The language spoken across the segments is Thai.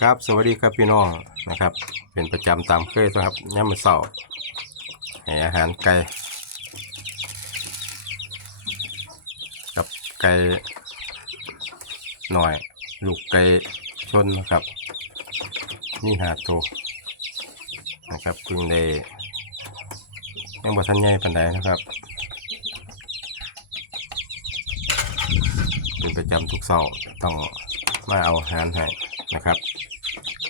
ครับสวัสดีครับพี่น้องนะครับ เป็นประจำตามเคยนะครับย่ำมือเสาร์ให้อาหารไก่กับไก่หน่อย ลูกไก่ชนนะครับ นี่หาตัวนะครับพิ่งได้ยังบ่ทันใหญ่ปานใดนะครับ เป็นประจำทุกเสาร์ต้องมาเอาอาหารให้ นะครับ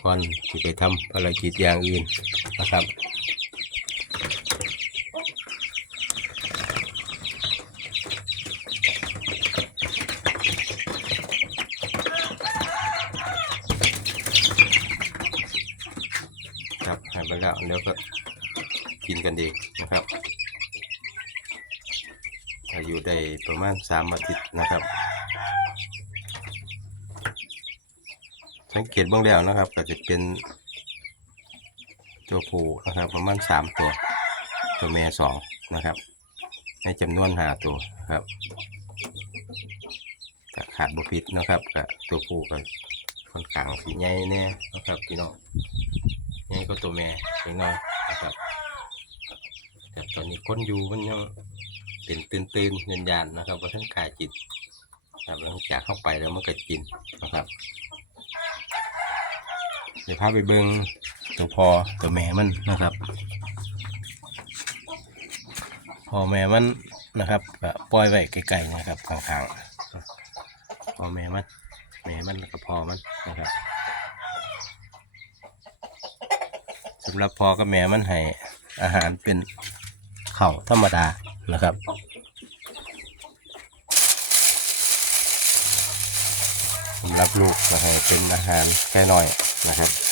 ก่อนที่ไปทำภารกิจอย่างอื่นนะครับครับให้ไปแล้วเดี๋ยวก็กินกันดีนะครับอายุได้ประมาณสามอาทิตย์นะครับ สังเกตเบื้องแล้วนะครับ ก็จะเป็น ตัวผู้นะครับ ประมาณสามตัว ตัวเมียสองนะครับ ในจำนวนห้าตัวครับก็ขาดบุพิษนะครับกับตัวผู้ก็ค่อนข้างสีใหญ่แน่นะครับพี่น้องใหญ่ก็ตัวแม่เล็กน้อยนะครับแต่ตอนนี้คนอยู่มันยังเป็นตื่นตื่นๆเงินยานนะครับว่าท่านขาดจิตครับหลังจากเข้าไปแล้วมันก็กินนะครับ เดี๋ยวพาไปเบิงตัวพอตัวแม่มันนะครับพอแม่มันนะครับก็ปล่อยไว้ไกลๆนะครับข้างๆพอแม่มันแม่มันแล้วก็พอมันนะครับสำหรับพอกับแม่มันให้อาหารเป็นข้าวธรรมดานะครับ สำหรับลูกก็ให้เป็นอาหารแค่น้อยนะครับ